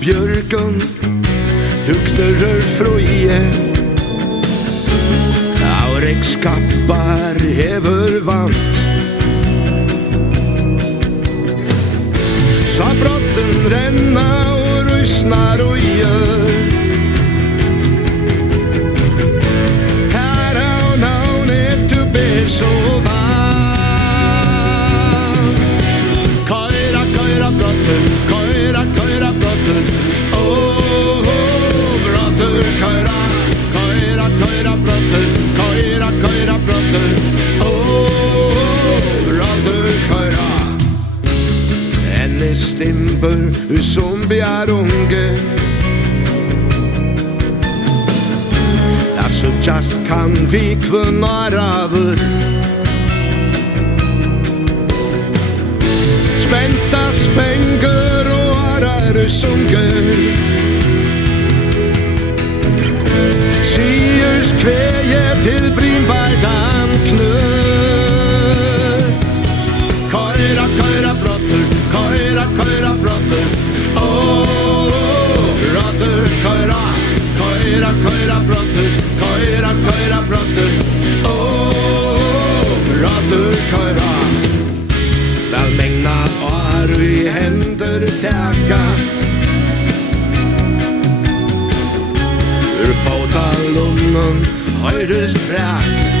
bjørken du knurrer frøye av rekskapar hever vant så brotten renna og rysna røyer her av navnet du ber så vant Køyra brotter, køyra brotter Åh, brotter, køyra brotter Køyra brotter Åh, brotter, køyra Enn stimper som bjar unge Så just kan vi kvinnar över Spenta spenger og arar sunger Siers kveje til brimbardan knør Køyra brotter, køyra brotter Åh, brotter, køyra brotter Køyra brotter Åh, brotter, køyra Vel megna år i hender teka Ur fota lunnen høyres brak